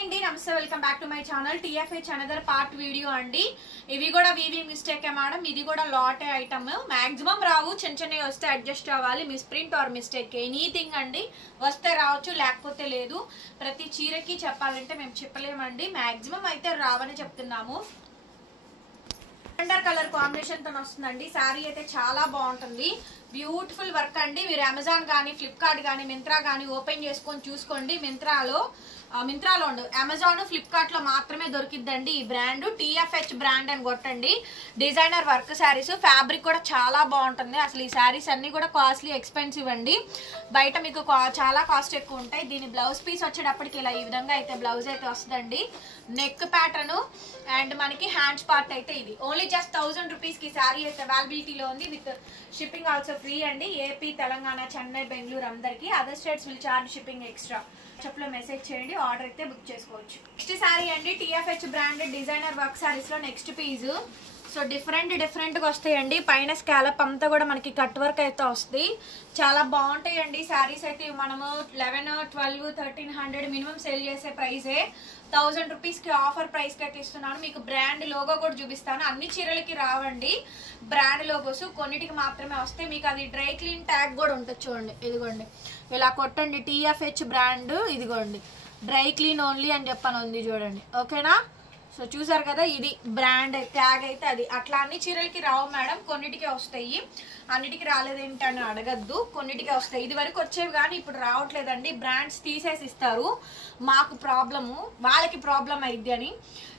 నమస్తే welcome back to my channel టీఎఫ్హెచ్ another part video అండి. ఇవి కూడా వీవింగ్ మిస్టేక్ మేడం. ఇది కూడా లాటే ఐటమ్. మాక్సిమం రావు, చిన్న చిన్నవి వస్తే అడ్జస్ట్ అవ్వాలి. Miss print are mistake anything అండి. వస్తే రావచ్చు, లేకపోతే లేదు. ప్రతి చీరకి చెప్పాలంటే మేము చెప్పలేమండి. మాక్సిమం అయితే రావని చెప్తున్నాము. కలర్ కాంబినేషన్ తో వస్తుందండి. శారీ అయితే చాలా బాగుంటుంది. బ్యూటిఫుల్ వర్క్ అండి. మీరు అమెజాన్ కానీ ఫ్లిప్కార్ట్ కానీ మింత్రా కానీ ఓపెన్ చేసుకొని చూసుకోండి. మింత్రాలో అమెజాన్ ఫ్లిప్కార్ట్ లో మాత్రమే దొరికిద్దండి ఈ బ్రాండ్. టీఎఫ్హెచ్ బ్రాండ్ అని కొట్టండి. డిజైనర్ వర్క్ శారీస్, ఫ్యాబ్రిక్ కూడా చాలా బాగుంటుంది. అసలు ఈ శారీస్ అన్ని కూడా కాస్ట్లీ, ఎక్స్పెన్సివ్ అండి. బయట మీకు చాలా కాస్ట్ ఎక్కువ ఉంటాయి. దీని బ్లౌజ్ పీస్ వచ్చేటప్పటికి ఇలా ఈ విధంగా అయితే బ్లౌజ్ అయితే వస్తుందండి. నెక్ ప్యాటర్న్ అండ్ మనకి హ్యాండ్స్ పార్ట్ అయితే ఇది. ఓన్లీ జస్ట్ 1000 రూపీస్ కి శారీ అయితే అవైలబిలిటీలో ఉంది. విత్ షిప్పింగ్ ఆల్సో ఫ్రీ అండి. ఏపీ, తెలంగాణ, చెన్నై, బెంగళూరు అందరికి. Other states will charge shipping extra. WhatsApp లో మెసేజ్ చేయండి, ఆర్డర్ అయితే బుక్ చేసుకోవచ్చు. నెక్స్ట్ శారీ అండి, టీఎఫ్హెచ్ బ్రాండెడ్ డిజైనర్ వర్క్ శారీస్ లో నెక్స్ట్ పీస్. సో డిఫరెంట్ గా వస్తాయండి. పైన స్కాలప్ అంతా కూడా మనకి కట్ వర్క్ అయితే వస్తుంది. చాలా బాగుంటాయండి శారీస్ అయితే. మనము 11, 12, 1300 మినిమం సేల్ చేసే ప్రైజే. 1000 రూపీస్ కి ఆఫర్ ప్రైస్ కి అయితే ఇస్తున్నాను. మీకు బ్రాండ్ లోగో కూడా చూపిస్తాను. అన్ని చీరలకి రావండి బ్రాండ్ లోగోస్, కొన్నిటికి మాత్రమే వస్తాయి. మీకు అది డ్రై క్లీన్ ట్యాగ్ కూడా ఉంటుంది చూడండి. ఇదిగోండి, ఇలా కొట్టండి టీఎఫ్హెచ్ బ్రాండ్. ఇదిగోండి, డ్రై క్లీన్ ఓన్లీ అని చెప్పని ఉంది చూడండి. ఓకేనా? సో చూసారు కదా, ఇది బ్రాండ్ ట్యాగ్ అయితే అది. అట్లా అన్ని చీరలకి రావు మేడం, కొన్నిటికే వస్తాయి. అన్నిటికి రాలేదేంటని అడగద్దు, కొన్నిటికే వస్తాయి. ఇది వరకు వచ్చేవి కానీ ఇప్పుడు రావట్లేదండి. బ్రాండ్స్ తీసేసి ఇస్తారు. మాకు ప్రాబ్లము, వాళ్ళకి ప్రాబ్లం అయింది అని.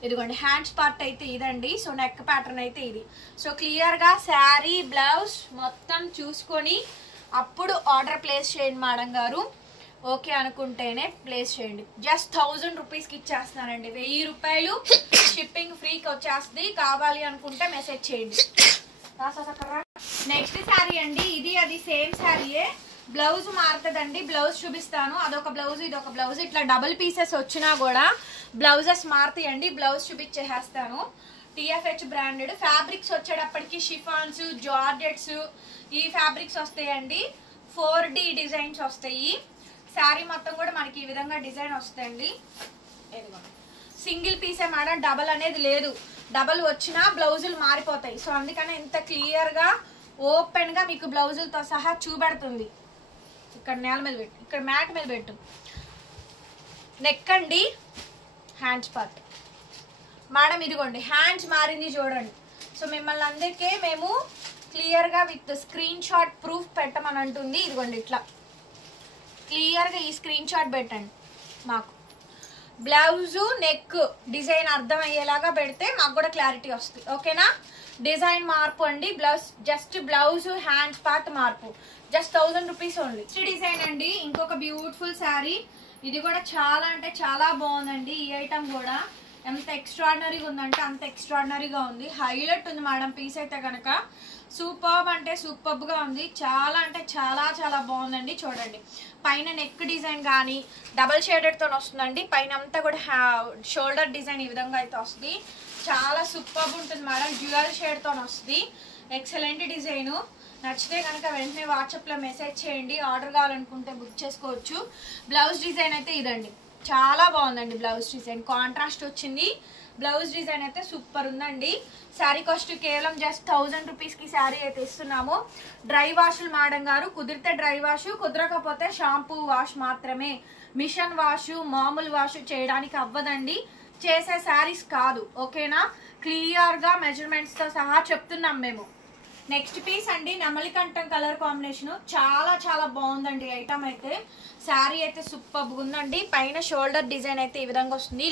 ఇదిగోండి, హ్యాండ్స్ పార్ట్ అయితే ఇదండి. సో నెక్ ప్యాటర్న్ అయితే ఇది. సో క్లియర్గా శారీ, బ్లౌజ్ మొత్తం చూసుకొని అప్పుడు ఆర్డర్ ప్లేస్ చేయండి మేడం గారు. ఓకే అనుకుంటేనే ప్లేస్ చేయండి. జస్ట్ 1000 రూపీస్కి ఇచ్చేస్తానండి. 1000 రూపాయలు షిప్పింగ్ ఫ్రీకి వచ్చేస్తుంది. కావాలి అనుకుంటే మెసేజ్ చేయండి. నెక్స్ట్ శారీ అండి, ఇది అది సేమ్ శారీయే. బ్లౌజ్ మారుతుందండి. బ్లౌజ్ చూపిస్తాను. అదొక బ్లౌజ్, ఇదొక బ్లౌజ్. ఇట్లా డబుల్ పీసెస్ వచ్చినా కూడా బ్లౌజెస్ మారుతాయండి. బ్లౌజ్ చూపించేస్తాను. టీఎఫ్హెచ్ బ్రాండెడ్ ఫ్యాబ్రిక్స్ వచ్చేటప్పటికి షిఫాన్స్, జార్జెట్స్ ఈ ఫ్యాబ్రిక్స్ వస్తాయండి. 4D డిజైన్స్ వస్తాయి. శారీ మొత్తం కూడా మనకి ఈ విధంగా డిజైన్ వస్తాయండి. సింగిల్ పీసే మేడం, డబల్ అనేది లేదు. డబల్ వచ్చినా బ్లౌజులు మారిపోతాయి. సో అందుకనే ఇంత క్లియర్గా ఓపెన్గా మీకు బ్లౌజులతో సహా చూపెడుతుంది. ఇక్కడ నేల మీద పెట్టు, ఇక్కడ మ్యాట్ మీద పెట్టు. నెక్ అండి, హ్యాండ్స్ పార్ట్ మేడం. ఇదిగోండి, హ్యాండ్స్ మారింది చూడండి. సో మిమ్మల్ని అందరికీ మేము క్లియర్గా విత్ స్క్రీన్ షాట్ ప్రూఫ్ పెట్టమని అంటుంది. ఇదిగోండి, ఇట్లా క్లియర్గా ఈ స్క్రీన్ షాట్ పెట్టండి. మాకు బ్లౌజు, నెక్ డిజైన్ అర్థమయ్యేలాగా పెడితే మాకు కూడా క్లారిటీ వస్తుంది. ఓకేనా? డిజైన్ మార్పు అండి. జస్ట్ బ్లౌజ్, హ్యాండ్స్ పార్ట్ మార్పు. Just 1000 rupees only. డిజైన్ అండి, ఇంకొక బ్యూటిఫుల్ శారీ. ఇది కూడా చాలా అంటే చాలా బాగుందండి. ఈ ఐటమ్ కూడా ఎంత ఎక్స్ట్రాడినరీగా ఉందంటే అంత ఎక్స్ట్రాడినరీగా ఉంది. హైలైట్ ఉంది మేడం పీస్ అయితే కనుక. సూపర్బ్ అంటే సూపర్బ్గా ఉంది. చాలా అంటే చాలా చాలా బాగుందండి. చూడండి, పైన నెక్ డిజైన్ కానీ డబల్ షేడెడ్తో వస్తుందండి. పైన అంతా కూడా షోల్డర్ డిజైన్ ఈ విధంగా అయితే వస్తుంది. చాలా సూపర్బ్ ఉంటుంది మేడం. డ్యూయల్ షేడ్తో వస్తుంది. Excellent design. నచ్చితే కనుక వెంటనే వాట్సాప్లో మెసేజ్ చేయండి. ఆర్డర్ కావాలనుకుంటే బుక్ చేసుకోవచ్చు. బ్లౌజ్ డిజైన్ అయితే ఇదండి. చాలా బాగుందండి. బ్లౌజ్ డిజైన్ కాంట్రాస్ట్ వచ్చింది. బ్లౌజ్ డిజైన్ అయితే సూపర్ ఉందండి. శారీ కాస్ట్ కేవలం జస్ట్ 1000 రూపీస్కి శారీ అయితే ఇస్తున్నాము. డ్రై వాషులు మేడం గారు, కుదిరితే డ్రై వాష్, కుదరకపోతే షాంపూ వాష్ మాత్రమే. మిషన్ వాష్, మామూలు వాష్ చేయడానికి అవ్వదండి. చేసే శారీస్ కాదు. ఓకేనా? క్లియర్గా మెజర్మెంట్స్తో సహా చెప్తున్నాం మేము. నెక్స్ట్ పీస్ అండి, నెమలికంఠం కలర్ కాంబినేషన్. చాలా చాలా బాగుందండి ఐటమ్ అయితే. శారీ అయితే సూపర్ ఉందండి. పైన షోల్డర్ డిజైన్ అయితే ఈ విధంగా వస్తుంది.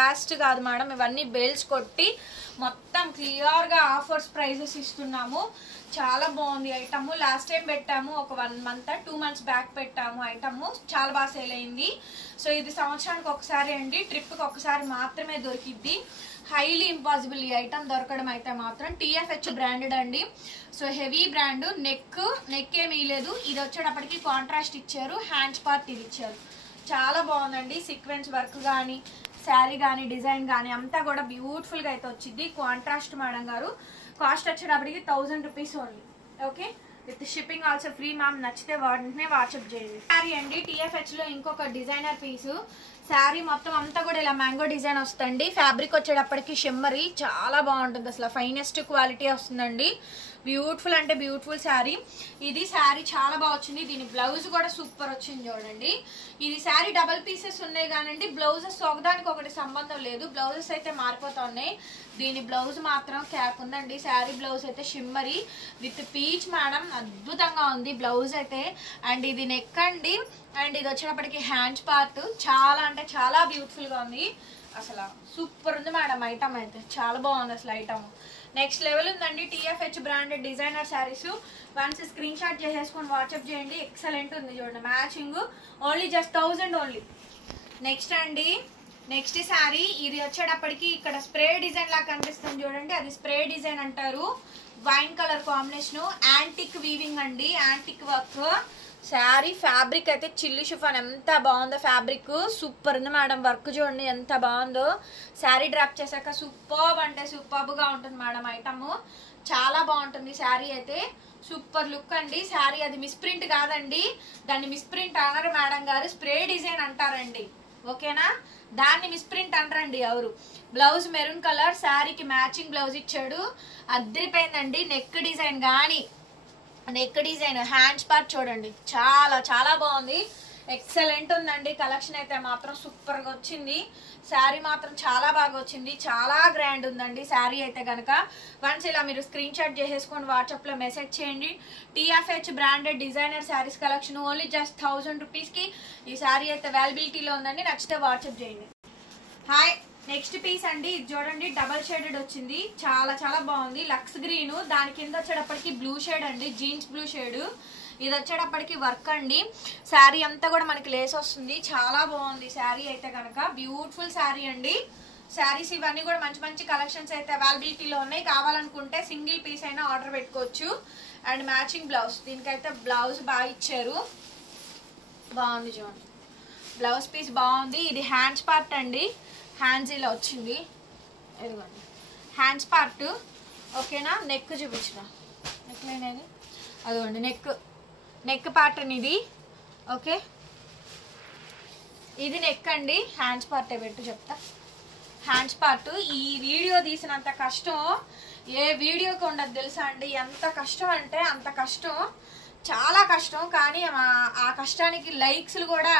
లాస్ట్ కాదు మేడం, ఇవన్నీ బెల్ట్స్ కొట్టి మొత్తం క్లియర్గా ఆఫర్స్ ప్రైజెస్ ఇస్తున్నాము. చాలా బాగుంది ఐటమ్. లాస్ట్ టైం పెట్టాము, ఒక 1 month 2 months బ్యాక్ పెట్టాము. ఐటమ్ చాలా బాగా సేల్ అయింది. సో ఇది సంవత్సరానికి ఒకసారి అండి, ట్రిప్కి ఒకసారి మాత్రమే దొరికిద్ది. హైలీ ఇంపాసిబుల్ ఈ ఐటమ్ దొరకడం అయితే మాత్రం. టీఎఫ్హెచ్ బ్రాండెడ్ అండి. So heavy brand. నెక్ ఏమీ లేదు. ఇది వచ్చేటప్పటికి కాంట్రాస్ట్ ఇచ్చారు. హ్యాండ్స్ పార్ట్ ఇది ఇచ్చారు. చాలా బాగుందండి. సీక్వెన్స్ వర్క్ కానీ శారీ కానీ డిజైన్ కానీ అంతా కూడా బ్యూటిఫుల్గా అయితే వచ్చింది. కాంట్రాస్ట్ మేడం గారు. కాస్ట్ వచ్చేటప్పటికి 1000 rupees only. Okay, with shipping also free ma'am. నచ్చితే వెంటనే వాట్సాప్ చేయండి. శారీ అండి, టీఎఫ్హెచ్ లో ఇంకొక డిజైనర్ పీసు. శారీ మొత్తం అంతా కూడా ఇలా మ్యాంగో డిజైన్ వస్తుంది. ఫ్యాబ్రిక్ వచ్చేటప్పటికి షిమ్మరీ చాలా బాగుంటుంది, అసలు ఫైనెస్ట్ క్వాలిటీ వస్తుందండి. బ్యూటిఫుల్ అంటే బ్యూటిఫుల్ శారీ. ఇది శారీ చాలా బాగా వచ్చింది. దీని బ్లౌజ్ కూడా సూపర్ వచ్చింది చూడండి. ఇది శారీ డబల్ పీసెస్ ఉన్నాయి కానండి, బ్లౌజెస్ ఒకదానికి ఒకటి సంబంధం లేదు, బ్లౌజెస్ అయితే మారిపోతున్నాయి. దీని బ్లౌజ్ మాత్రం క్యాప్ ఉందండి. శారీ బ్లౌజ్ అయితే షిమ్మరీ విత్ పీచ్ మేడం, అద్భుతంగా ఉంది బ్లౌజ్ అయితే. అండ్ ఇది నెక్ అండి, అండ్ ఇది వచ్చేటప్పటికి హ్యాండ్స్ పార్ట్ చాలా అంటే చాలా బ్యూటిఫుల్ గా ఉంది. అసలు సూపర్ ఉంది మేడం ఐటమ్ అయితే, చాలా బాగుంది అసలు ఐటమ్. నెక్స్ట్ లెవెల్ ఉందండి. టీఎఫ్హెచ్ branded designer saris. Once screen shot చేసేసుకొని వాట్సాప్ చేయండి. ఎక్సలెంట్ ఉంది చూడండి, matching only just 1000 only. Next అండి, నెక్స్ట్ శారీ ఇది వచ్చేటప్పటికి ఇక్కడ స్ప్రే డిజైన్ లాగా కనిపిస్తుంది చూడండి, అది స్ప్రే డిజైన్ అంటారు. Wine colour combination, antique weaving అండి, యాంటిక్ వర్క్. శారీ ఫ్యాబ్రిక్ అయితే చిల్లి షిఫాన్, ఎంత బాగుందో ఫ్యాబ్రిక్, సూపర్ ఉంది మేడం. వర్క్ చూడండి ఎంత బాగుందో. శారీ డ్రాప్ చేశాక సూపర్బ్ అంటే సూపర్బ్గా ఉంటుంది మేడం ఐటమ్, చాలా బాగుంటుంది శారీ అయితే. సూపర్ లుక్ అండి శారీ. అది మిస్ప్రింట్ కాదండి, దాన్ని మిస్ప్రింట్ అనరు మేడం గారు, స్ప్రే డిజైన్ అంటారండి, ఓకేనా? దాన్ని మిస్ప్రింట్ అనరండి ఎవరు. బ్లౌజ్ మెరూన్ కలర్, శారీకి మ్యాచింగ్ బ్లౌజ్ ఇచ్చాడు, అద్దరిపోయిందండి. నెక్ డిజైన్ కానీ, నెక్ డిజైన్, హ్యాండ్స్ పార్ట్ చూడండి, చాలా చాలా బాగుంది, ఎక్సలెంట్ ఉందండి. కలెక్షన్ అయితే మాత్రం సూపర్ గా వచ్చింది. శారీ మాత్రం చాలా బాగా వచ్చింది, చాలా గ్రాండ్ ఉందండి శారీ అయితే కనుక. వన్స్ ఇలా మీరు స్క్రీన్ షాట్ చేసేసుకొని వాట్సాప్ లో మెసేజ్ చేయండి. టీఎఫ్హెచ్ branded designer saris collection only just 1000 rupees కి ఈ శారీ అయితే అవైలబిలిటీలో ఉందండి. నచ్చితే వాట్సాప్ చేయండి. హాయ్, నెక్స్ట్ పీస్ అండి, ఇది చూడండి డబల్ షేడెడ్ వచ్చింది, చాలా చాలా బాగుంది. లక్స్ గ్రీన్, దాని కింద వచ్చేటప్పటికి బ్లూ షేడ్ అండి, జీన్స్ బ్లూ షేడ్. ఇది వచ్చేటప్పటికి వర్క్ అండి. శారీ అంతా కూడా మనకి లేస్ వస్తుంది, చాలా బాగుంది శారీ అయితే కనుక. బ్యూటిఫుల్ శారీ అండి. శారీస్ ఇవన్నీ కూడా మంచి మంచి కలెక్షన్స్ అయితే అవైలబిలిటీలో ఉన్నాయి. కావాలనుకుంటే సింగిల్ పీస్ అయినా ఆర్డర్ పెట్టుకోవచ్చు. అండ్ మ్యాచింగ్ బ్లౌజ్, దీనికైతే బ్లౌజ్ బాగా ఇచ్చారు, బాగుంది చూడండి, బ్లౌజ్ పీస్ బాగుంది. ఇది హ్యాండ్స్ పార్ట్ అండి, హ్యాండ్స్ ఇలా వచ్చింది, ఇదిగోండి హ్యాండ్స్ పార్ట్, ఓకేనా? నెక్ చూపించిన, నెక్ లేనేది అదిగోండి, నెక్ పార్ట్ ఇది, ఓకే? ఇది నెక్ అండి, హ్యాండ్స్ పార్ట్ పెట్టు చెప్తా. హ్యాండ్స్ పార్ట్ ఈ వీడియో తీసినంత కష్టం ఏ వీడియోకి ఉండదు తెలుసా అండి. ఎంత కష్టం అంటే అంత కష్టం, చాలా కష్టం. కానీ ఆ కష్టానికి లైక్స్లు కూడా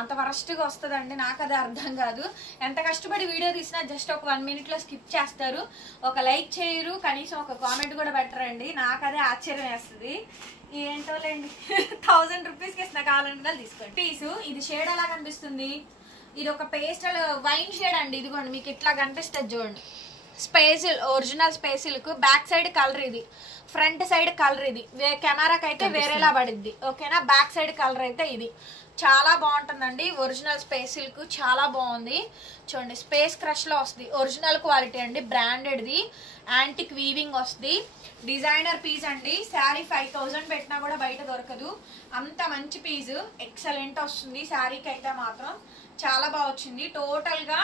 అంత వరస్ట్గా వస్తుందండి, నాకు అది అర్థం కాదు. ఎంత కష్టపడి వీడియో తీసినా జస్ట్ ఒక 1 minute స్కిప్ చేస్తారు, ఒక లైక్ చేయరు, కనీసం ఒక కామెంట్ కూడా పెట్టరండి. నాకు అదే ఆశ్చర్యం వేస్తుంది. ఏంటోలేండి 1000 రూపీస్కి ఇస్తున్నా, కావాలంటే తీసుకోండి. పీసు ఇది షేడ్ ఎలా కనిపిస్తుంది, ఇది ఒక పేస్టల్ వైన్ షేడ్ అండి. ఇదిగోండి మీకు ఇట్లా కనిపిస్తుంది చూడండి, స్పేసిల్ ఒరిజినల్ స్పేసిల్కు బ్యాక్ సైడ్ కలర్ ఇది, ఫ్రంట్ సైడ్ కలర్ ఇది, కెమెరాకి అయితే వేరేలా పడిద్ది, ఓకేనా? బ్యాక్ సైడ్ కలర్ అయితే ఇది చాలా బాగుంటుందండి. ఒరిజినల్ స్పేస్ సిల్క్ చాలా బాగుంది చూడండి, స్పేస్ క్రష్ లో వస్తుంది, ఒరిజినల్ క్వాలిటీ అండి, బ్రాండెడ్ది, యాంటిక్ వీవింగ్ వస్తుంది, డిజైనర్ పీస్ అండి. శారీ 5000 పెట్టినా కూడా బయట దొరకదు, అంత మంచి పీస్, ఎక్సలెంట్ వస్తుంది. శారీకి అయితే మాత్రం చాలా బాగా వచ్చింది. టోటల్ గా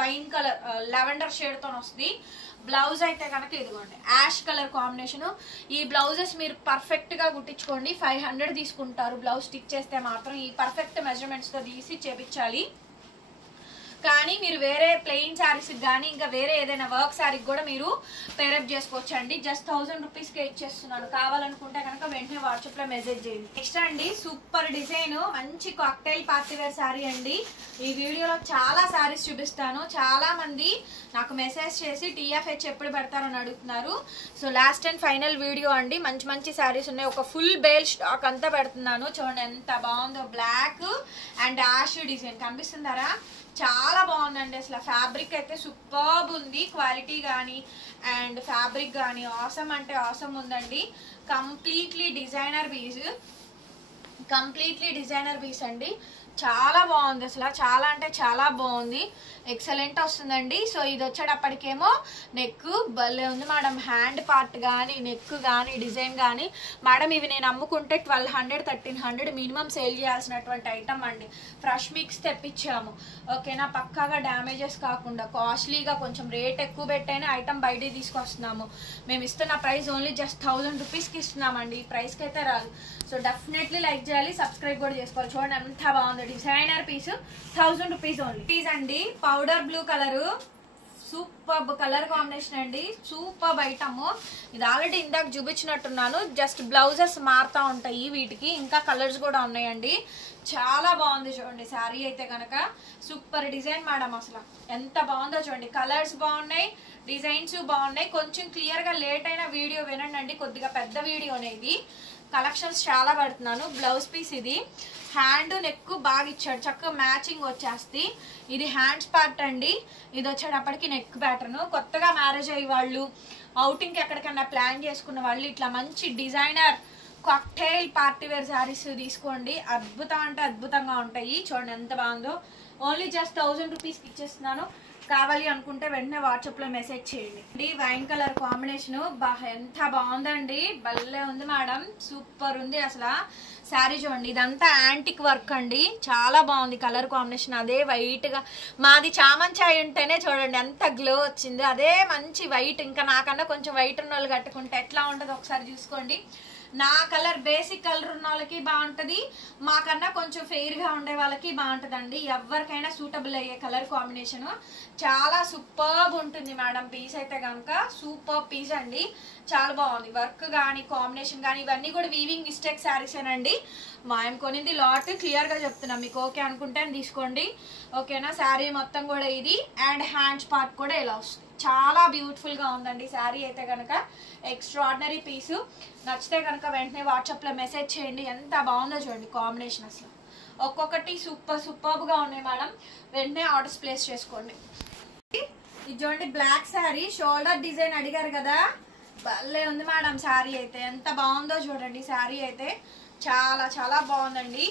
వైన్ కలర్ లెవెండర్ షేడ్ తో వస్తుంది. బ్లౌజ్ అయితే కనుక ఇదిగోండి యాష్ కలర్ కాంబినేషన్. ఈ బ్లౌజెస్ మీరు పర్ఫెక్ట్ గా కుట్టించుకోండి, 500 తీసుకుంటారు బ్లౌజ్ స్టిచ్ చేస్తే మాత్రం. ఈ పర్ఫెక్ట్ మెజర్మెంట్స్ తో తీసి చేపించాలి. కానీ మీరు వేరే ప్లెయిన్ శారీస్ కానీ ఇంకా వేరే ఏదైనా వర్క్ శారీకి కూడా మీరు పేరప్ చేసుకోవచ్చు అండి. జస్ట్ 1000 రూపీస్కే ఇచ్చేస్తున్నాను, కావాలనుకుంటే కనుక వెంటనే వాట్సాప్ లో మెసేజ్ చేయండి. నెక్స్ట్ అండి సూపర్ డిజైన్, మంచి కాక్టైల్ పార్టీ వేర్ శారీ అండి. ఈ వీడియోలో చాలా శారీస్ చూపిస్తాను. చాలా మంది నాకు మెసేజ్ చేసి టీఎఫ్హెచ్ ఎప్పుడు పెడతారని అడుగుతున్నారు. So last and final video అండి, మంచి మంచి శారీస్ ఉన్నాయి. ఒక ఫుల్ బేల్ స్టాక్ అంతా పెడుతున్నాను చూడండి, ఎంత బాగుందో. బ్లాక్ అండ్ యాష్ డిజైన్ కనిపిస్తుందారా, చాలా బాగుందండి. అసలు ఫ్యాబ్రిక్ అయితే సూపర్బ్ ఉంది, క్వాలిటీ కానీ అండ్ ఫ్యాబ్రిక్ కానీ ఆసమ్ అంటే ఆసమ్ ఉందండి. కంప్లీట్లీ డిజైనర్ పీస్ అండి, చాలా బాగుంది. అసలు చాలా అంటే చాలా బాగుంది, ఎక్సలెంట్ వస్తుందండి. సో ఇది వచ్చేటప్పటికేమో నెక్ భలే ఉంది మేడం, హ్యాండ్ పార్ట్ కానీ నెక్ కానీ డిజైన్ కానీ. మేడం ఇవి నేను అమ్ముకుంటే 1200 1300 మినిమం సేల్ చేయాల్సినటువంటి ఐటమ్ అండి. ఫ్రెష్ మిక్స్ తెప్పించాము, ఓకేనా? పక్కాగా డ్యామేజెస్ కాకుండా కాస్ట్లీగా కొంచెం రేట్ ఎక్కువ పెట్టైనా ఐటమ్ బయట తీసుకొస్తున్నాము. మేము ఇస్తున్న ప్రైస్ ఓన్లీ జస్ట్ 1000 రూపీస్కి ఇస్తున్నామండి, ఈ ప్రైస్కి అయితే రాదు. సో డెఫినెట్లీ లైక్ చేయాలి, సబ్స్క్రైబ్ కూడా చేసుకోవాలి. చూడండి ఎంత బాగుంది బాగుందో designer piece 1000 rupees only. Piece అండి powder blue colour, super colour combination అండి, సూపర్ ఐటమ్. ఇది ఆల్రెడీ ఇందాక చూపించినట్టున్నాను, జస్ట్ బ్లౌజెస్ మారుతూ ఉంటాయి వీటికి, ఇంకా కలర్స్ కూడా ఉన్నాయండి. చాలా బాగుంది చూడండి శారీ అయితే కనుక. సూపర్ డిజైన్ మేడం, అసలు ఎంత బాగుందో చూడండి. కలర్స్ బాగున్నాయి, డిజైన్స్ బాగున్నాయి. కొంచెం క్లియర్గా లేట్ అయిన వీడియో వినండి, కొద్దిగా పెద్ద వీడియో అనేది. కలెక్షన్స్ చాలా పెడుతున్నాను. బ్లౌజ్ పీస్ ఇది, హ్యాండ్ నెక్ బాగా ఇచ్చాడు, చక్కగా మ్యాచింగ్ వచ్చేస్తుంది. ఇది హ్యాండ్స్ పార్ట్ అండి, ఇది వచ్చేటప్పటికి నెక్ ప్యాటర్న్. కొత్తగా మ్యారేజ్ అయ్యే వాళ్ళు, అవుటింగ్కి ఎక్కడికైనా ప్లాన్ చేసుకున్న వాళ్ళు ఇట్లా మంచి designer cocktail party wear sarees తీసుకోండి. అద్భుతం అంటే అద్భుతంగా ఉంటాయి. చూడండి ఎంత బాగుందో. ఓన్లీ జస్ట్ 1000 రూపీస్కి ఇచ్చేస్తున్నాను. కావాలి అనుకుంటే వెంటనే వాట్సాప్లో మెసేజ్ చేయండి. వైన్ కలర్ కాంబినేషన్ ఎంత బాగుందండి, భలే ఉంది మేడం, సూపర్ ఉంది అసలు. శారీ చూడండి, ఇదంతా యాంటిక్ వర్క్ అండి, చాలా బాగుంది కలర్ కాంబినేషన్. అదే వైట్గా మాది చామంచాయి ఉంటేనే చూడండి ఎంత గ్లో వచ్చింది. అదే మంచి వైట్, ఇంకా నాకన్నా కొంచెం వైట్ ఉన్న వాళ్ళు కట్టుకుంటే ఎట్లా ఉంటుందో ఒకసారి చూసుకోండి. నా కలర్ బేసిక్ కలర్ ఉన్న వాళ్ళకి బాగుంటుంది, మాకన్నా కొంచెం ఫెయిర్గా ఉండే వాళ్ళకి బాగుంటుందండి. ఎవరికైనా సూటబుల్ అయ్యే కలర్ కాంబినేషన్. చాలా సూపర్బ్ ఉంటుంది మేడం పీస్ అయితే కనుక. సూపర్ పీస్ అండి, చాలా బాగుంది. వర్క్ కానీ కాంబినేషన్ కానీ ఇవన్నీ కూడా వీవింగ్ మిస్టేక్ శారీసేనండి. మేము కొనింది లాట్, క్లియర్గా చెప్తున్నాం. మీకు ఓకే అనుకుంటే తీసుకోండి, ఓకేనా. శారీ మొత్తం కూడా ఇది, అండ్ హ్యాండ్స్ పార్ట్ కూడా ఇలా వస్తుంది. చాలా బ్యూటిఫుల్గా ఉందండి శారీ అయితే కనుక. ఎక్స్ట్రాడినరీ పీసు. నచ్చితే కనుక వెంటనే వాట్సాప్లో మెసేజ్ చేయండి. ఎంత బాగుందో చూడండి కాంబినేషన్, అసలు ఒక్కొక్కటి సూపర్గా ఉన్నాయి మేడం. వెంటనే ఆర్డర్స్ ప్లేస్ చేసుకోండి. ఇది చూడండి బ్లాక్ శారీ, షోల్డర్ డిజైన్ అడిగారు కదా, భలే ఉంది మేడం శారీ అయితే. ఎంత బాగుందో చూడండి శారీ అయితే, చాలా చాలా బాగుందండి.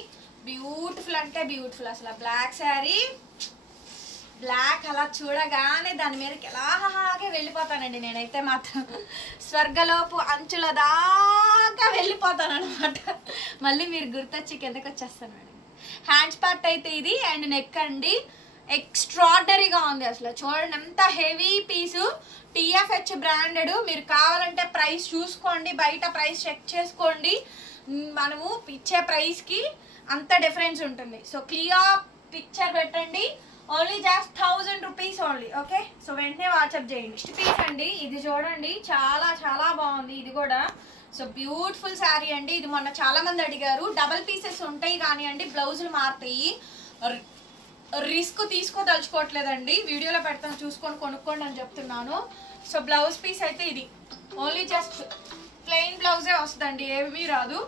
బ్యూటిఫుల్ అంటే బ్యూటిఫుల్ అసలు. బ్లాక్ శారీ, బ్లాక్ అలా చూడగానే దాని మీదకి ఎలాగే వెళ్ళిపోతానండి నేనైతే మాత్రం. స్వర్గలోపు అంచుల దాకా వెళ్ళిపోతాను అనమాట. మళ్ళీ మీరు గుర్తొచ్చి కిందకి వచ్చేస్తాను మేడం. హ్యాండ్స్ పార్ట్ అయితే ఇది, అండ్ నెక్ అండి. ఎక్స్ట్రాడినరీగా ఉంది అసలు. చూడండి ఎంత హెవీ పీసు, TFH బ్రాండెడ్. మీరు కావాలంటే ప్రైస్ చూసుకోండి, బయట ప్రైస్ చెక్ చేసుకోండి. మనము ఇచ్చే ప్రైస్కి అంత డిఫరెన్స్ ఉంటుంది. సో క్లియర్ పిక్చర్ పెట్టండి. Only just 1000 rupees only, okay. So వెంటనే వాట్సాప్ చేయండి. నెక్స్ట్ పీస్ అండి, ఇది చూడండి చాలా చాలా బాగుంది. ఇది కూడా సో బ్యూటిఫుల్ శారీ అండి. ఇది మొన్న చాలా మంది అడిగారు. డబల్ పీసెస్ ఉంటాయి కానీ అండి బ్లౌజులు మారుతాయి. రిస్క్ తీసుకోదలుచుకోవట్లేదండి, వీడియోలో పెడతాను చూసుకొని కొనుక్కోండి అని చెప్తున్నాను. సో బ్లౌజ్ పీస్ అయితే ఇది, ఓన్లీ జస్ట్ ప్లెయిన్ బ్లౌజే వస్తుందండి, ఏమీ రాదు.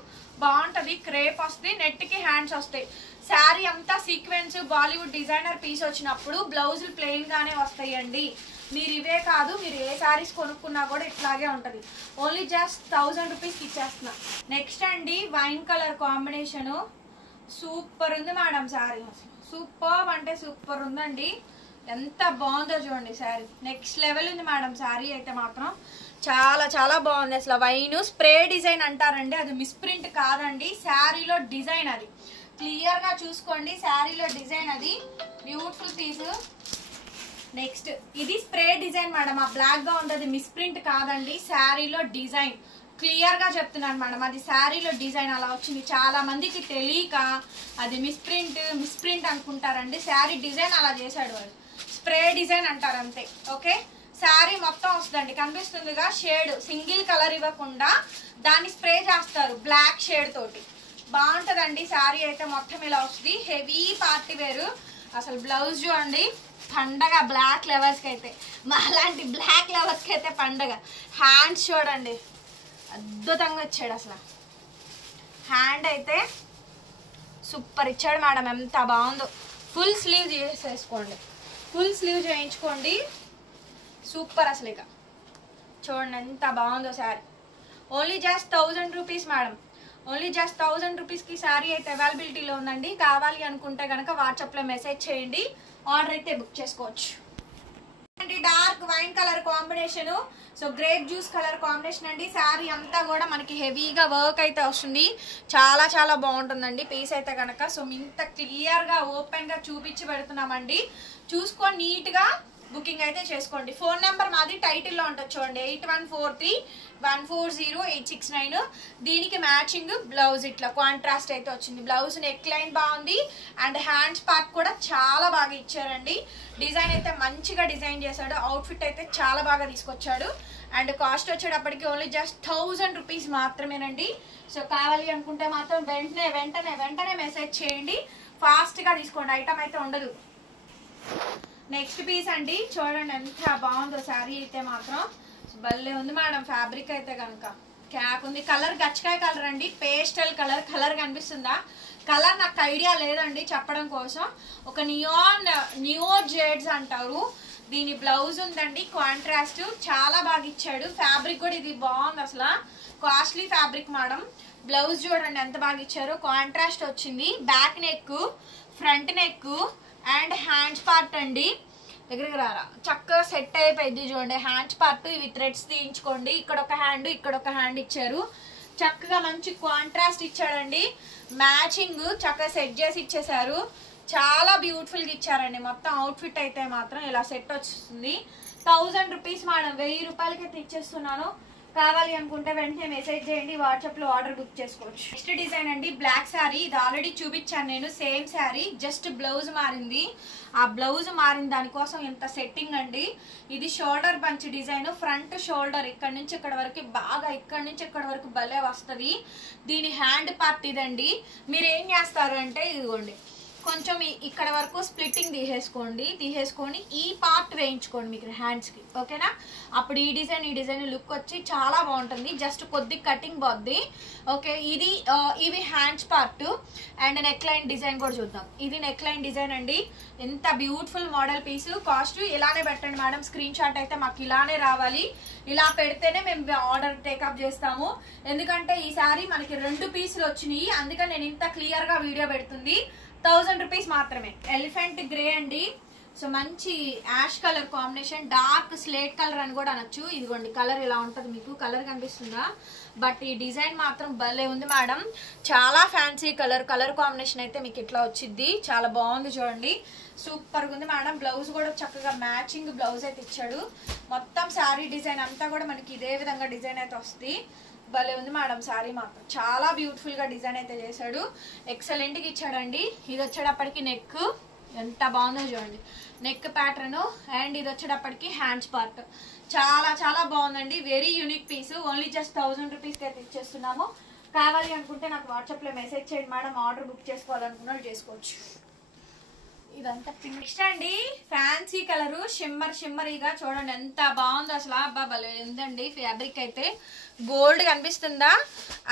బాగుంటుంది, క్రేప్ వస్తుంది, నెట్కి హ్యాండ్స్ వస్తాయి. శారీ అంతా సీక్వెన్స్ బాలీవుడ్ డిజైనర్ పీస్ వచ్చినప్పుడు బ్లౌజులు ప్లెయిన్ గానే వస్తాయండి. మీరు ఇవే కాదు, మీరు ఏ శారీస్ కొనుక్కున్నా కూడా ఇట్లాగే ఉంటుంది. ఓన్లీ జస్ట్ 1000 రూపీస్కి ఇచ్చేస్తున్నా. నెక్స్ట్ అండి వైన్ కలర్ కాంబినేషను, సూపర్ ఉంది మేడం శారీ. సూపర్ అంటే సూపర్ ఉందండి, ఎంత బాగుందో చూడండి శారీ. నెక్స్ట్ లెవెల్ ఉంది మేడం శారీ అయితే మాత్రం. చాలా చాలా బాగుంది అసలు. వైన్ స్ప్రే డిజైన్ అంటారండి, అది మిస్ప్రింట్ కాదండి, శారీలో డిజైన్ అది. క్లియర్గా చూసుకోండి, శారీలో డిజైన్ అది. Beautiful piece. నెక్స్ట్ ఇది స్ప్రే డిజైన్ మేడం, ఆ బ్లాక్గా ఉంటుంది, మిస్ప్రింట్ కాదండి, శారీలో డిజైన్. క్లియర్గా చెప్తున్నాను మేడం, అది శారీలో డిజైన్ అలా వచ్చింది. చాలా మందికి తెలియక అది మిస్ప్రింట్ అనుకుంటారండి. శారీ డిజైన్ అలా చేశాడు వాడు, స్ప్రే డిజైన్ అంటారు అంతే, ఓకే. శారీ మొత్తం వస్తుందండి, కనిపిస్తుందిగా షేడ్, సింగిల్ కలర్ ఇవ్వకుండా దాన్ని స్ప్రే చేస్తారు బ్లాక్ షేడ్ తోటి. బాగుంటుందండి శారీ అయితే మొత్తం ఇలా వస్తుంది. హెవీ పార్టీ వేరు అసలు. బ్లౌజ్ చూడండి, పండగ బ్లాక్ లెవర్స్కి అయితే, మాలాంటి బ్లాక్ లెవర్స్కి అయితే పండగ. హ్యాండ్స్ చూడండి అద్భుతంగా ఇచ్చాడు అసలు. హ్యాండ్ అయితే సూపర్ ఇచ్చాడు మేడం, ఎంత బాగుందో. ఫుల్ స్లీవ్ చేసేసుకోండి, ఫుల్ స్లీవ్ చేయించుకోండి, సూపర్ అసలు. ఇక చూడండి ఎంత బాగుందో sari. Only just 1000 rupees madam, only just 1000 రూపీస్కి శారీ అయితే అవైలబిలిటీలో ఉందండి. కావాలి అనుకుంటే కనుక వాట్సాప్లో మెసేజ్ చేయండి, ఆర్డర్ అయితే బుక్ చేసుకోవచ్చు. Dark wine colour combination, so grape juice colour combination అండి. శారీ అంతా కూడా మనకి హెవీగా వర్క్ అయితే వస్తుంది, చాలా చాలా బాగుంటుందండి పీస్ అయితే కనుక. సో ఇంత క్లియర్గా ఓపెన్గా చూపించి పెడుతున్నామండి, చూసుకొని నీట్గా బుకింగ్ అయితే చేసుకోండి. ఫోన్ నెంబర్ మాది టైటిల్లో ఉంటుంది చూడండి, 8143140869. దీనికి మ్యాచింగ్ బ్లౌజ్ ఇట్లా కాంట్రాస్ట్ అయితే వచ్చింది. బ్లౌజ్ నెక్ లైన్ బాగుంది అండ్ హ్యాండ్స్ పార్ట్ కూడా చాలా బాగా ఇచ్చారండి. డిజైన్ అయితే మంచిగా డిజైన్ చేశాడు. అవుట్ఫిట్ అయితే చాలా బాగా తీసుకొచ్చాడు. అండ్ కాస్ట్ వచ్చేటప్పటికి ఓన్లీ జస్ట్ 1000 రూపీస్ మాత్రమేనండి. సో కావాలి అనుకుంటే మాత్రం వెంటనే మెసేజ్ చేయండి, ఫాస్ట్గా తీసుకోండి, ఐటమ్ అయితే ఉండదు. నెక్స్ట్ పీస్ అండి, చూడండి ఎంత బాగుందో శారీ అయితే మాత్రం భలే ఉంది మేడం. ఫ్యాబ్రిక్ అయితే కనుక క్యాక్ ఉంది. కలర్ గచ్చకాయ కలర్ అండి, పేస్టల్ కలర్ కనిపిస్తుందా? కలర్ నాకు ఐడియా లేదండి చెప్పడం కోసం. ఒక నియో జేడ్స్ అంటారు. దీని బ్లౌజ్ ఉందండి కాంట్రాస్ట్, చాలా బాగా ఇచ్చాడు. ఫ్యాబ్రిక్ కూడా ఇది బాగుంది, అసలు కాస్ట్లీ ఫ్యాబ్రిక్ మేడం. బ్లౌజ్ చూడండి ఎంత బాగా ఇచ్చారు, కాంట్రాస్ట్ వచ్చింది. Back neck, front neck and hands part అండి. దగ్గరికి రారా, చక్కగా సెట్ అయిపోయింది చూడండి. హ్యాండ్స్ పార్ట్ ఇవి థ్రెడ్స్ తీయించుకోండి. ఇక్కడ ఒక హ్యాండ్ ఇచ్చారు. చక్కగా మంచి కాంట్రాస్ట్ ఇచ్చాడండి. మ్యాచింగ్ చక్కగా సెట్ చేసి ఇచ్చేసారు. చాలా బ్యూటిఫుల్గా ఇచ్చారండి. మొత్తం అవుట్ఫిట్ అయితే మాత్రం ఇలా సెట్ వస్తుంది. 1000 రూపీస్ మేడం, 1000 రూపాయలకి తెచ్చేస్తున్నాను. కావాలి అనుకుంటే వెంటనే మెసేజ్ చేయండి, వాట్సాప్లో ఆర్డర్ బుక్ చేసుకోవచ్చు. నెక్స్ట్ డిజైన్ అండి, బ్లాక్ శారీ. ఇది ఆల్రెడీ చూపించాను నేను, సేమ్ శారీ, జస్ట్ బ్లౌజ్ మారింది. ఆ బ్లౌజ్ మారిన దానికోసం ఎంత సెట్టింగ్ అండి. ఇది shoulder bunch design. Front shoulder ఇక్కడ నుంచి ఇక్కడ వరకు బాగా, ఇక్కడ నుంచి ఇక్కడ వరకు భలే వస్తుంది. దీని హ్యాండ్ పార్ట్ ఇదండి. మీరు ఏం చేస్తారు అంటే ఇదిగోండి, కొంచెం ఇక్కడ వరకు స్ప్లిట్టింగ్ తీసేసుకొని ఈ పార్ట్ వేయించుకోండి మీకు హ్యాండ్స్కి, ఓకేనా? అప్పుడు ఈ డిజైన్ లుక్ వచ్చి చాలా బాగుంటుంది. జస్ట్ కొద్ది కటింగ్ పోద్ది, ఓకే? ఇవి hands part and neck line design కూడా చూద్దాం. ఇది నెక్ లైన్ డిజైన్ అండి. ఎంత బ్యూటిఫుల్ మోడల్ పీస్. కాస్ట్ ఇలానే పెట్టండి మేడం, స్క్రీన్ షాట్ అయితే మాకు ఇలానే రావాలి. ఇలా పెడితేనే మేము ఆర్డర్ టేకప్ చేస్తాము. ఎందుకంటే ఈ సారీ మనకి 2 పీసులు వచ్చినాయి, అందుకని నేను ఇంత క్లియర్గా వీడియో పెడుతుంది. 1000 రూపీస్ మాత్రమే. ఎలిఫెంట్ గ్రే అండి. సో మంచి ash colour combination, dark slate colour అని కూడా అనొచ్చు. ఇదిగోండి కలర్ ఇలా ఉంటుంది, మీకు కలర్ కనిపిస్తుందా? బట్ ఈ డిజైన్ మాత్రం భలే ఉంది మేడం. చాలా ఫ్యాన్సీ కలర్ కాంబినేషన్ అయితే మీకు ఇట్లా వచ్చింది. చాలా బాగుంది చూడండి, సూపర్గా ఉంది మేడం. బ్లౌజ్ కూడా చక్కగా మ్యాచింగ్ బ్లౌజ్ అయితే ఇచ్చాడు. మొత్తం శారీ డిజైన్ అంతా కూడా మనకి ఇదే విధంగా డిజైన్ అయితే వస్తుంది. భలే ఉంది మేడం శారీ మాత్రం, చాలా బ్యూటిఫుల్ గా డిజైన్ అయితే చేశాడు. ఎక్సలెంట్ గా ఇచ్చాడండి. ఇది వచ్చేటప్పటికి నెక్ ఎంత బాగుందో చూడండి, నెక్ ప్యాటర్న్. అండ్ ఇది వచ్చేటప్పటికి హ్యాండ్స్ పార్ట్ చాలా చాలా బాగుందండి. Very unique piece. Only just 1000 రూపీస్కి అయితే ఇచ్చేస్తున్నాము. కావాలి అనుకుంటే నాకు వాట్సాప్లో మెసేజ్ చేయండి మేడం, ఆర్డర్ బుక్ చేసుకోవాలనుకున్నా చేసుకోవచ్చు. ఇదంతా నెక్స్ట్ అండి, ఫ్యాన్సీ కలరు, షిమ్మరీగా చూడండి ఎంత బాగుందో అసలు. అబ్బా భలే ఉందండి. ఫ్యాబ్రిక్ అయితే గోల్డ్ కనిపిస్తుందా?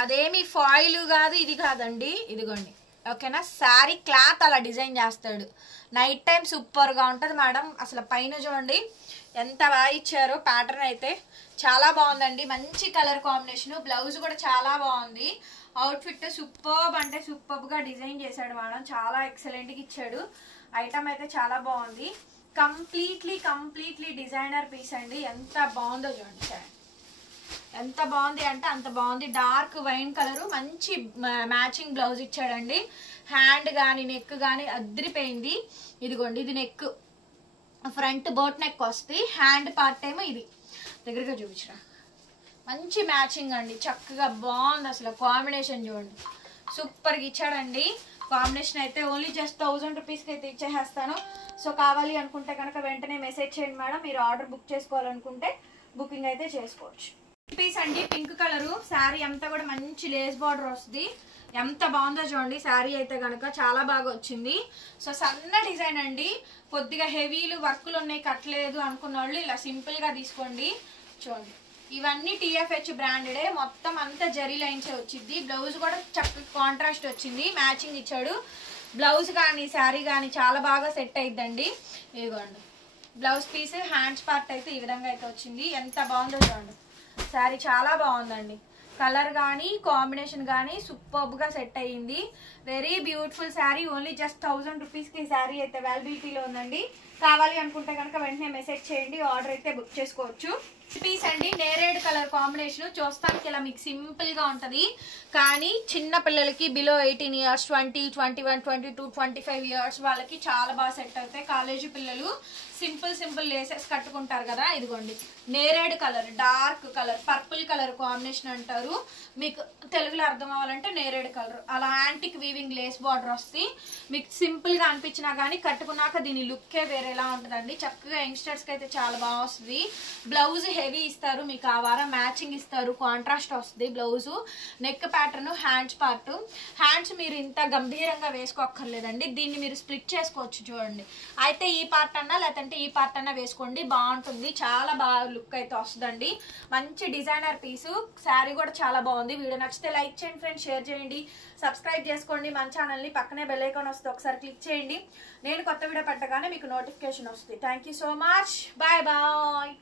అదేమి ఫాయిల్ కాదు, ఇది కాదండి, ఇదిగోండి, ఓకేనా? శారీ క్లాత్ అలా డిజైన్ చేస్తాడు. నైట్ టైం సూపర్గా ఉంటుంది మేడం. అసలు పైన చూడండి ఎంత బాగా ఇచ్చారో. ప్యాటర్న్ అయితే చాలా బాగుందండి, మంచి కలర్ కాంబినేషన్. బ్లౌజ్ కూడా చాలా బాగుంది. అవుట్ఫిట్ సూపర్బ్ అంటే సూపర్బ్గా డిజైన్ చేశాడు మేడం, చాలా ఎక్సలెంట్గా ఇచ్చాడు. ఐటమ్ అయితే చాలా బాగుంది. కంప్లీట్లీ డిజైనర్ పీస్ అండి. ఎంత బాగుందో చూడండి, ఎంత బాగుంది అంటే అంత బాగుంది. డార్క్ వైన్ కలరు, మంచి మ్యాచింగ్ బ్లౌజ్ ఇచ్చాడండి. హ్యాండ్ కానీ నెక్ కానీ అదిరిపోయింది. ఇదిగోండి, ఇది నెక్, ఫ్రంట్ బోట్ నెక్ వస్తుంది. హ్యాండ్ పార్ట్ ఏమో ఇది. దగ్గరగా చూపించరా, మంచి మ్యాచింగ్ అండి, చక్కగా బాగుంది. అసలు కాంబినేషన్ చూడండి, సూపర్గా ఇచ్చాడండి. కాంబినేషన్ అయితే ఓన్లీ జస్ట్ 1000 రూపీస్కి అయితే ఇచ్చేసేస్తాను. సో కావాలి అనుకుంటే కనుక వెంటనే మెసేజ్ చేయండి మేడం. మీరు ఆర్డర్ బుక్ చేసుకోవాలనుకుంటే బుకింగ్ అయితే చేసుకోవచ్చు. పీస్ అండి, పింక్ కలరు. శారీ అంతా కూడా మంచి లేస్ బార్డర్ వస్తుంది. ఎంత బాగుందో చూడండి. శారీ అయితే కనుక చాలా బాగా వచ్చింది. సో సన్న డిజైన్ అండి, కొద్దిగా హెవీలు వర్క్లు ఉన్నాయి, కట్టలేదు అనుకున్న వాళ్ళు ఇలా సింపుల్గా తీసుకోండి. చూడండి, ఇవన్నీ TFH బ్రాండెడే. మొత్తం అంతా జరీ లైన్సే వచ్చింది. బ్లౌజ్ కూడా చక్కగా కాంట్రాస్ట్ వచ్చింది, మ్యాచింగ్ ఇచ్చాడు. బ్లౌజ్ కానీ శారీ కానీ చాలా బాగా సెట్ అయిద్దండి. ఇదిగోండి బ్లౌజ్ పీస్, హ్యాండ్స్ పార్ట్ అయితే ఈ విధంగా అయితే వచ్చింది. ఎంత బాగుందో చూడండి. శారీ చాలా బాగుందండి. కలర్ కానీ కాంబినేషన్ కానీ సూపర్బ్గా సెట్ అయ్యింది. Very beautiful sari. Only just 1000 రూపీస్కి ఈ శారీ అయితే అవైలబిలిటీలో ఉందండి. కావాలి అనుకుంటే కనుక వెంటనే మెసేజ్ చేయండి, ఆర్డర్ అయితే బుక్ చేసుకోవచ్చు. పీస్ అండి, నేరేడ్ కలర్ కాంబినేషన్. చూస్తానికి ఇలా మీకు సింపుల్ గా ఉంటది, కానీ చిన్న పిల్లలకి బిలో 18 ఇయర్స్, 20, 21, 22, 25 ఇయర్స్ వాళ్ళకి చాలా బాగా సెట్ అవుతాయి. కాలేజీ పిల్లలు సింపుల్ లేసెస్ కట్టుకుంటారు కదా. ఇదిగోండి నేరేడ్ colour, dark colour, purple colour combination అంటారు. మీకు తెలుగులో అర్థం అవ్వాలంటే నేరేడ్ కలర్. అలా యాంటిక్ వీవింగ్ లేస్ బార్డర్ వస్తుంది. మీకు సింపుల్ గా అనిపించినా కానీ కట్టుకున్నాక దీని లుక్కే వేరేలా ఉంటుందండి. చక్కగా యంగ్స్టర్స్ కి అయితే చాలా బాగా వస్తుంది. బ్లౌజ్ హెవీ ఇస్తారు మీకు, ఆ వారం మ్యాచింగ్ ఇస్తారు, కాంట్రాస్ట్ వస్తుంది blouse. Neck pattern, hands part. Hands మీరు ఇంత గంభీరంగా వేసుకోక్కర్లేదండి, దీన్ని మీరు స్ప్లిట్ చేసుకోవచ్చు. చూడండి, అయితే ఈ పార్ట్ అన్నా లేదంటే ఈ పార్ట్ అన్నా వేసుకోండి, బాగుంటుంది. చాలా బాగా లుక్ అయితే వస్తుందండి. మంచి డిజైనర్ పీసు. శారీ కూడా చాలా బాగుంది. వీడియో నచ్చితే లైక్ చేయండి ఫ్రెండ్స్, షేర్ చేయండి, సబ్స్క్రైబ్ చేసుకోండి మన ఛానల్ని. పక్కనే బెల్ ఐకాన్ వస్తుంది, ఒకసారి క్లిక్ చేయండి. నేను కొత్త వీడియో పెట్టగానే మీకు నోటిఫికేషన్ వస్తుంది. Thank you so much. Bye bye.